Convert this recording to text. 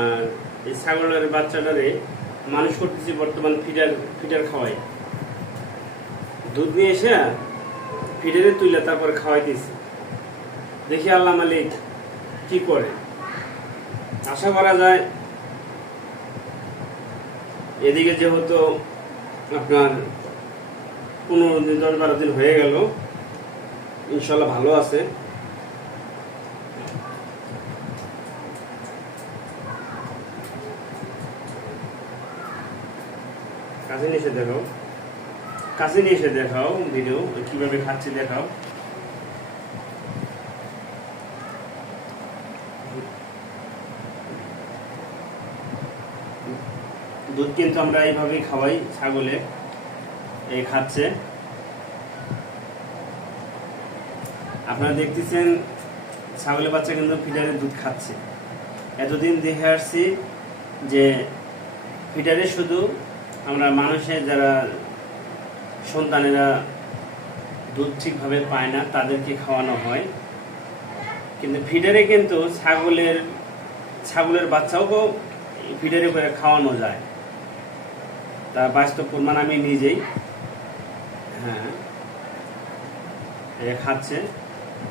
আর এই ছাগলের বাচ্চাটারে মানুষ করতেছি বর্তমান ফিডার খাওয়াই, দুধ নিয়ে এসে ফিডারে তুলে তারপর খাওয়াইতেছি। দেখি আল্লাহ মালিক কি করে। আশা করা যায় এদিকে যেহেতু আপনার 15 দিন 10-12 দিন হয়ে গেল, ইনশাল্লাহ ভালো আছে। কাছে নিয়ে এসে দেখাও ভিডিও কিভাবে খাচ্ছি দেখাও। দুধ কিন্তু আমরা এইভাবেই খাওয়াই, ছাগলে এই খাচ্ছে। আপনারা দেখতেছেন ছাগলের বাচ্চা কিন্তু ফিডারে দুধ খাচ্ছে। এতদিন দেখে আসছি যে ফিডারে শুধু আমরা মানুষের যারা সন্তানেরা দুধ ঠিকভাবে পায় না তাদেরকে খাওয়ানো হয়, কিন্তু ফিডারে কিন্তু ছাগলের বাচ্চাও ফিডারে করে খাওয়ানো যায়। তার বাস্তব প্রমাণ আমি নিজেই। হ্যাঁ, খাচ্ছে।